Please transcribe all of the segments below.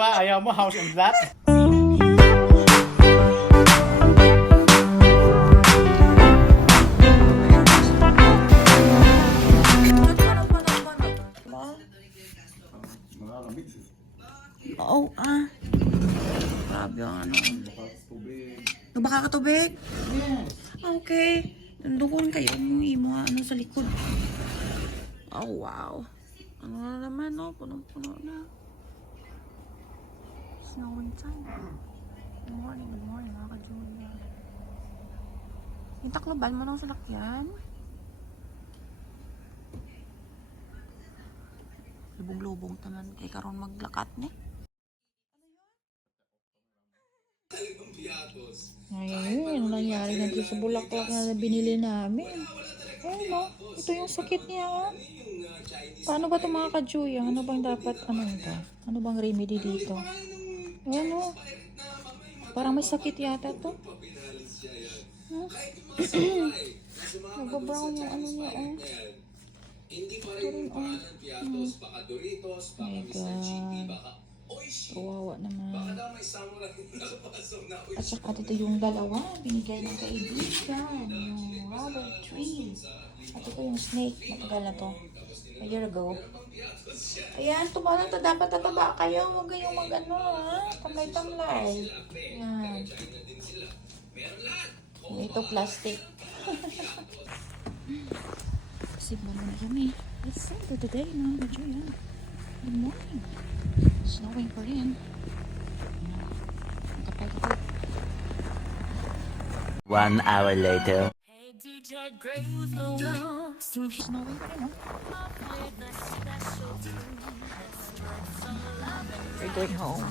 ba? Ayaw mo house and lot? Oo, grabe ang ano. Baka katubig? Okay. Doon kayo mo ano sa likod. Oh, wow. Ano na naman, no? Punong-puno na. Snowing time. Good morning, mga ka-Julia. Yung takloban mo ng salakyan. Lubong-lubong taman kay karon maglakat ni. Ngayon, nangyari na dito sa bulaklak na binili namin. Ayun no, ito yung sakit niya. Oh. Paano ba ito mga ka-Julia? Ano bang dapat, ano ito? Ano bang remedy dito? Ayun no. Parang may sakit yata to. Nag-brown yung ano niya, oh. Ito rin, oh. My God. Kawawa naman. At saka ito yung dalawa. Binigay ng kaibigan. Yung rubber tree. At ito yung snake. Matagal na to. A year ago. Ayan, tumalang to. Dapat tataba kayo. Huwag kayong mag-ano, ha? Tamlay-tamlay. Ayan. Ito plastic. Signal mo na kami. Let's see for today, mga ka-Julia. Good morning. Snowing pa rin. Kapal-kapal. 1 hour later. Snowing pa rin, oh. We're going home.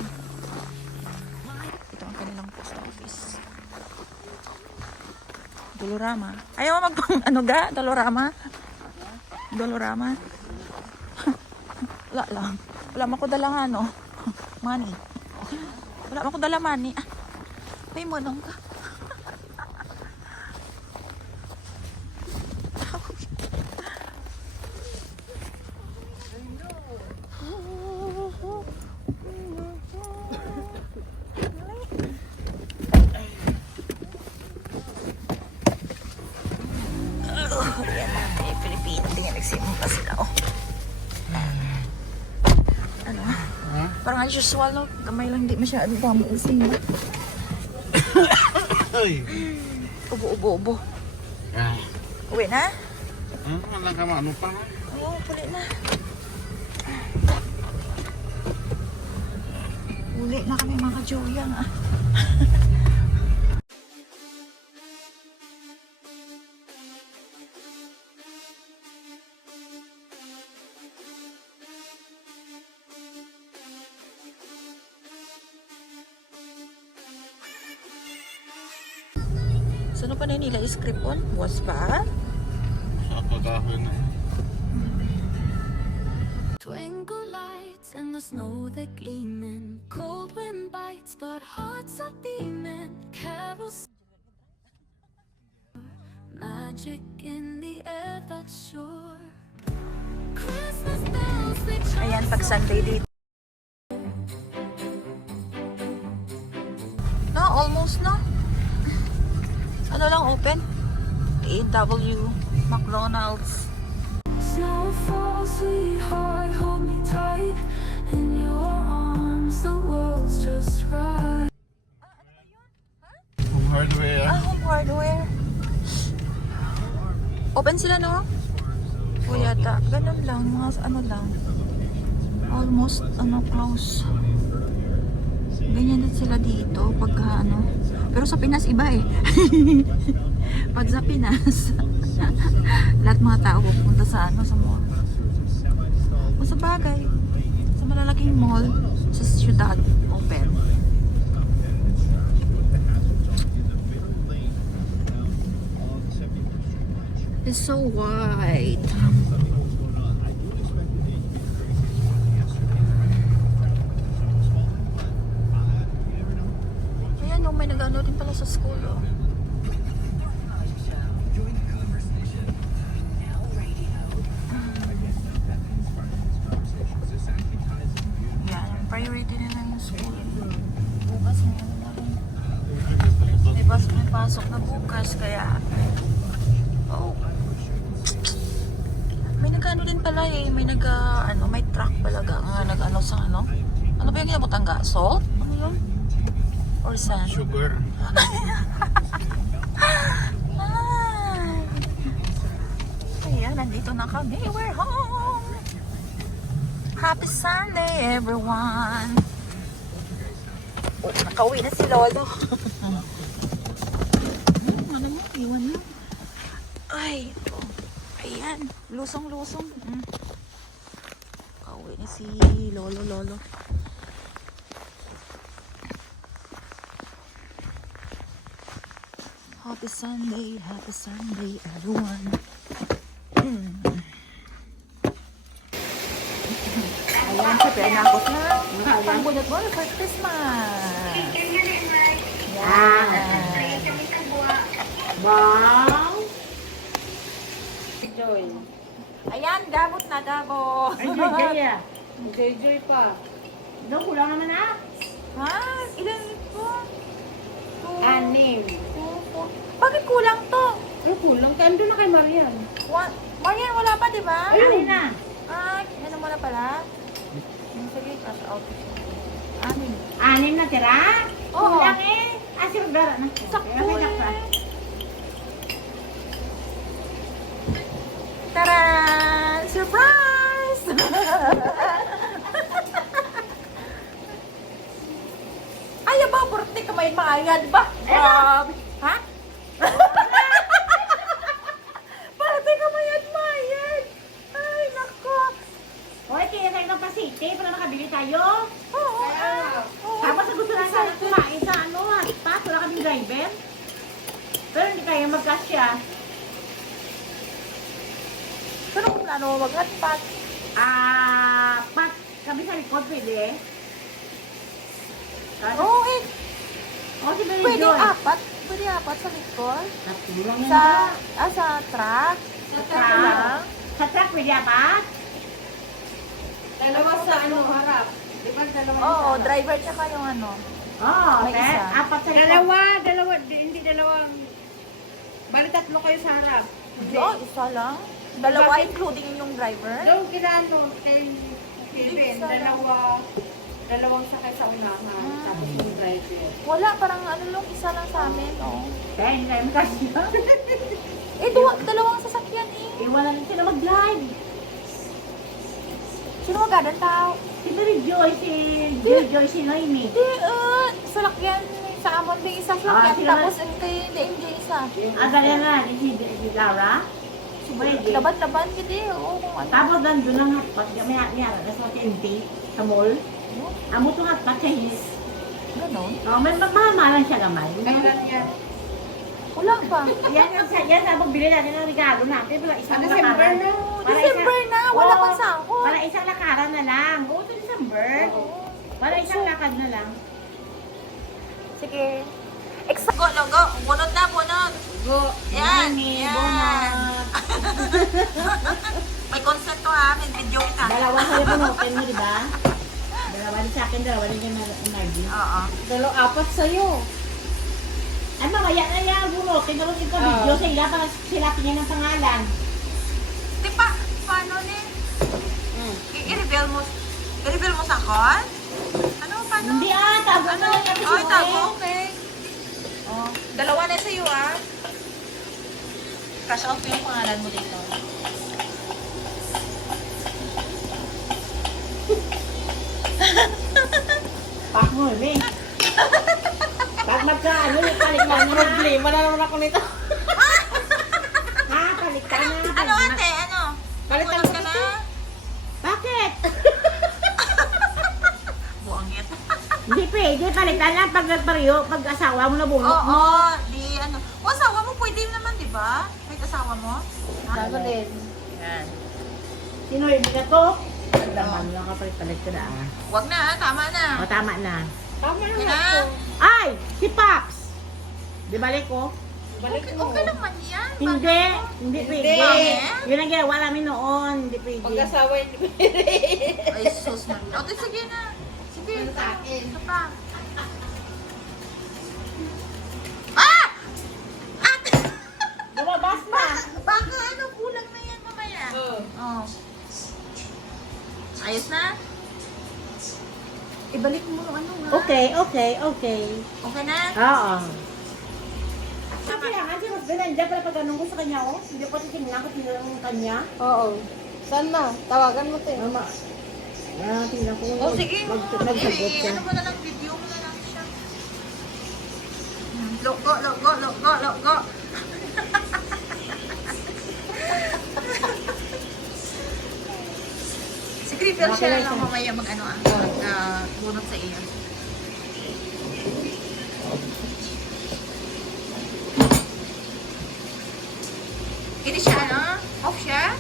Ito ang kanilang post office. Dolorama. Ayaw mo ano ga? Dolorama? Dolorama? Wala lang. Wala man ko dala nga, no? Money. Wala man ko dala money. May monong ka. Yan na, Pilipino. Tingnan, nagsimpa sila, oh. Ano? Parang as usual, no? Kamay lang, di masyado damo ising. Ubo. Uwi na? Walang ka ano pa? Oo, puli na. Uli na kami mga ka-Julia, nga. Saan pa na nila script on? Was pa? Sa pagkahon na. Twinkle lights and the snow that gleaming. Cold wind bites, but hearts are beaming. Carols, magic in the air that's sure. Christmas bells, they chime. Ayan, pag Sunday dito. No, almost no. Ano lang open? A&W, McDonald's. Snow falls, sweetheart, hold me tight. In your arms, the world's just right. Home hardware. Home hardware. Open sila, no? O yata, ganun lang, mga ano lang. Almost, close. Ganyan din sila dito, pagka Pero sa Pinas, iba eh. Pag sa Pinas, lahat mga tao pupunta sa sa mall. O sa bagay, sa malalaking mall, sa syudad, open. It's so wide. Ayan, may nag-ano din pala sa school, oh. Yan, priority nila yung pasok na bukas, kaya oh, may nag-ano din pala eh, may may truck pala nag-ano sa ano ba yung ginabutang ga? Salt? Ano yun? Or sand? Sugar. Ayan, nandito na kami. We're home! Happy Sunday, everyone! Oh, nakauwi na si Lolo. Ano mo? Iwan mo. Ay, ito. Ayan, lusong-lusong. Nakauwi na si Lolo. Happy Sunday, everyone. Ayan, syempre, nakot na. Pangbunot mo for Christmas. Yan. Wow! Joy. Ayan, gabot na, gabot. Ay, Joy ah. Joy pa. Doon, kulang naman ah. Ha? Ilan ito? 6. Bakit kulang to? Ay, kulang. Kando na kay Marian. Marian, wala pa, di ba? Ayun na. Ah, ano mo na pala? Sige, cash out. 6 na tira? Oo. Kulang eh. Ah, si Rivera na. Sakto eh. Taran! Surprise! Ay, ba, burti ka may mayad ba? Grabe. Ha? Burti ka mayad. Ay, nako. Hoy, kaya tayo ng Pasite para makabili tayo. Oo. Tapos gusto na sana kumain sa ano, hotpot. Wala kaming driver. Pero hindi tayo magkasya. Pero kung ano, mag-hotpot. Pat kami sa likod pwede. Oo, eh. Oh, si Mary Pwede Joy. apat. Pwede apat sa likod. Natulong yan Sa, ba? sa truck. Sa truck? Sa truck pwede apat? Dalawa sa ano, harap. Di ba dalawa Oo, driver tsaka yung ano. Oo, May okay. isa. Apat sa likod. Dalawa, hindi dalawang. Bali tatlo kayo sa harap. Oo, isa lang. Dalawa including yung driver. Doon kinano, kay Kevin, Isa lang. dalawang sakay sa unahan, tapos yung driver. Wala, parang ano lang, isa lang sa amin. Oo. Kaya hindi tayo magkasya. Eh, dalawang sasakyan eh. Eh, wala rin sila mag-drive. Sino magadan tao? Si Mary Joy, si Noemi. Hindi, sasakyan sa amon may isa sasakyan. sila Tapos hindi isa. Agad na, si Laura. Si Brady. Laban-laban hindi. Oo, kung ano. Tapos nandun ang hotpot. Kami niya, sa TNT, sa mall. Amo itong hotpot sa Hills. Ganon. Oh, may mahal-mahalan siya gamay. Kailan yan? Wala pa. Yan sa pagbili natin ng regalo natin. Wala isang December lakaran. na. December na, wala Oo, pang sahod. Para isang lakaran na lang. Oo, ito December. Para isang lakad na lang. Sige. Go, no, go. Bunot na, bunot. Go. Yan, Nini, yan. bonat. May consent to ha, may video kita. Dalawa sa'yo punutin mo, di ba? Dalawa din sa akin, dalawa din yung energy. Oo. Apat sa'yo. Ay, mamaya na yan, bunutin. Pero ito video sa ila para sila tingin ng pangalan. Di pa, paano ni? I-reveal mo sa kon? Ano, paano? Hindi tago Ano? na lang yan. Oh, tago, okay. Oh, dalawa na sa'yo ah. Crush out mo yung pangalan mo dito. Pak mo, eh. Pag magkaano, palit na na. Problema na naman ako nito. Ha, palit ka na. Ano ate, ano? Palitan Pumunod ka na? Bakit? Buangit. Hindi pwede, palitan na pag nagpariyo, pag asawa mo na Oo, bunot mo. di ano. O, asawa mo pwede naman, di ba? May asawa mo? Ako din. Yan. Sino yung bigat to? Ang daman lang kapalit-palit ko na ah. Wag na, tama na. O, tama na. Tama Yan naman na. ako. Ay! Si Paps! Di balik ko? Balik Okay, mo. okay naman yan. Hindi! Hindi pwede. Hindi. Yun ang ginawa namin noon. Hindi pwede. Pag-asawa hindi pwede. Ay, sus man. O, di, sige na. Sige. Sa akin. Ito pa. Ah! Okay. Okay na? Oo. Kailangan si Rosbel, nandiyan pala pag ganun ko sa kanya, oh. Hindi ko titingnan ko tinanong kanya. Oo. Saan na? Tawagan mo to eh. Mama. Tingnan ko. Oh, sige. Magsagot siya. Ano mo na lang, video mo na lang siya. Logo. Si Gripper siya na lang mamaya bunot sa iyo. Ini siya, ano? Off siya?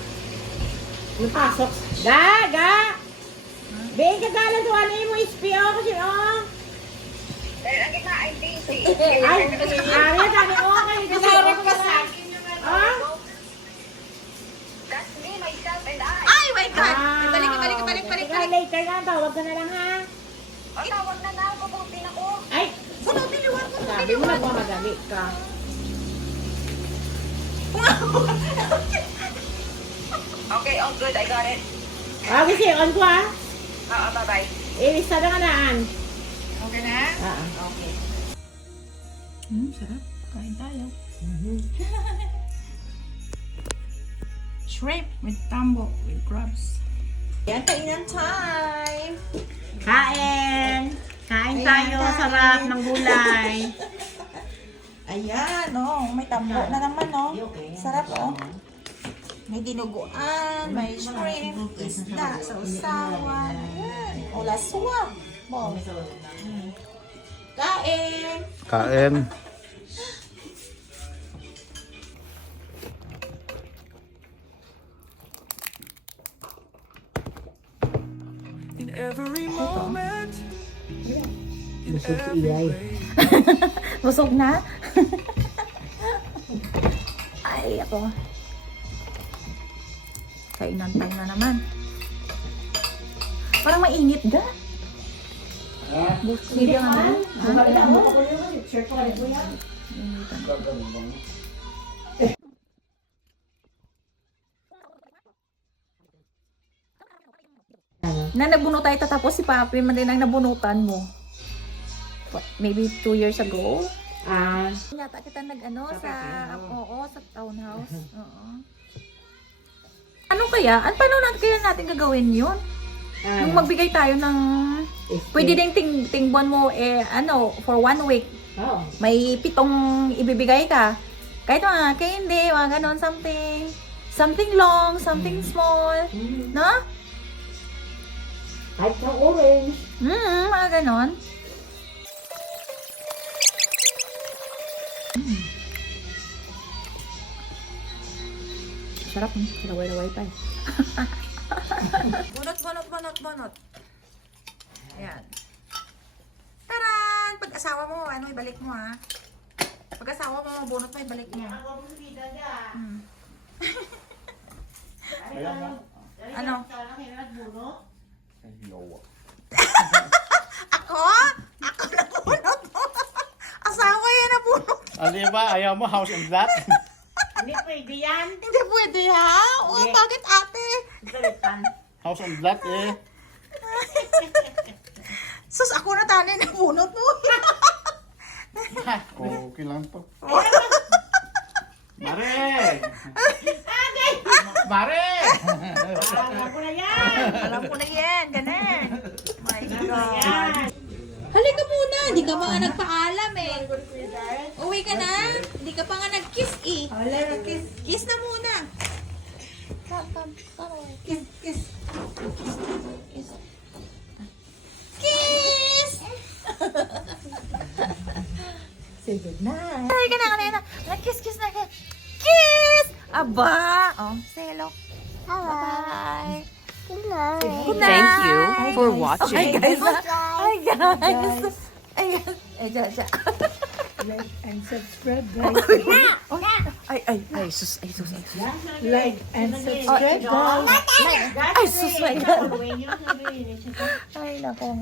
Napasok. Ga! Bing, kagalan to ano mo SPO kasi, oh. Ay, Arya, sabi ko, okay. Kasarap ka sa akin yung ano. Ay, my God! Balik. Ikaw later na, tawag ka na lang, ha? Ay, Bunutin, liwan ko. sabi mo na mamadali ka. Okay, all good. I got it. Sige, on ko, ha? Bye-bye. Ilista na ka naan. Okay na? Okay. Sarap. Kain tayo. Shrimp with tambo with crabs. Yan, kainan time! Kain tayo, sarap ng gulay. Ayan, may tambo na naman, Sarap, May dinuguan, may shrimp, isda, sausawan, ayan. Ulaswa. Kain! Kain. Busog na? Ay, ako. Kainan tayo na naman. Parang mainit ga. Hindi nga naman. Na nabuno tayo tatapos si Papi, man din ang nabunutan mo. What, maybe 2 years ago? Yata kita sa townhouse. Oo. Ano kaya? Paano natin gagawin yun? Nung magbigay tayo ng... Pwede din tingbuan mo, for 1 week. Oh. May 7 ibibigay ka. Kahit mga candy, mga ganon, something. Something long, something small. No? Kahit ng orange. Mga ganon. Sarap, laway-laway pa eh. Bunot. Ayan. Taran! Pag-asawa mo, ibalik mo ha. Pag-asawa mo, bunot mo, ibalik mo. Ano? Ako? Ako na bunot mo. Asawa yan na bunot. Di ba? Ayaw mo house and flat? Hindi pwede yan. Hindi pwede ha? O, bakit ate? Galitan. House and flat eh. Sus, ako na tali na bunot mo. Okay lang to. Mare! Mare! Alam ko na yan. Ganun. My God. Halika muna, hindi ka pa nga nagpaalam eh. Uwi ka na? Hindi ka pa nga nag-kiss eh. Kiss na muna. Come. Kiss. Say good night. Halika na, kanina. Kiss na. Kiss! Aba! Say hello. Bye. Good night. Thank you for watching. Hi guys. Like and subscribe, Ay, sus. Like and subscribe, guys. Ay, sus, my God. Ay, nako.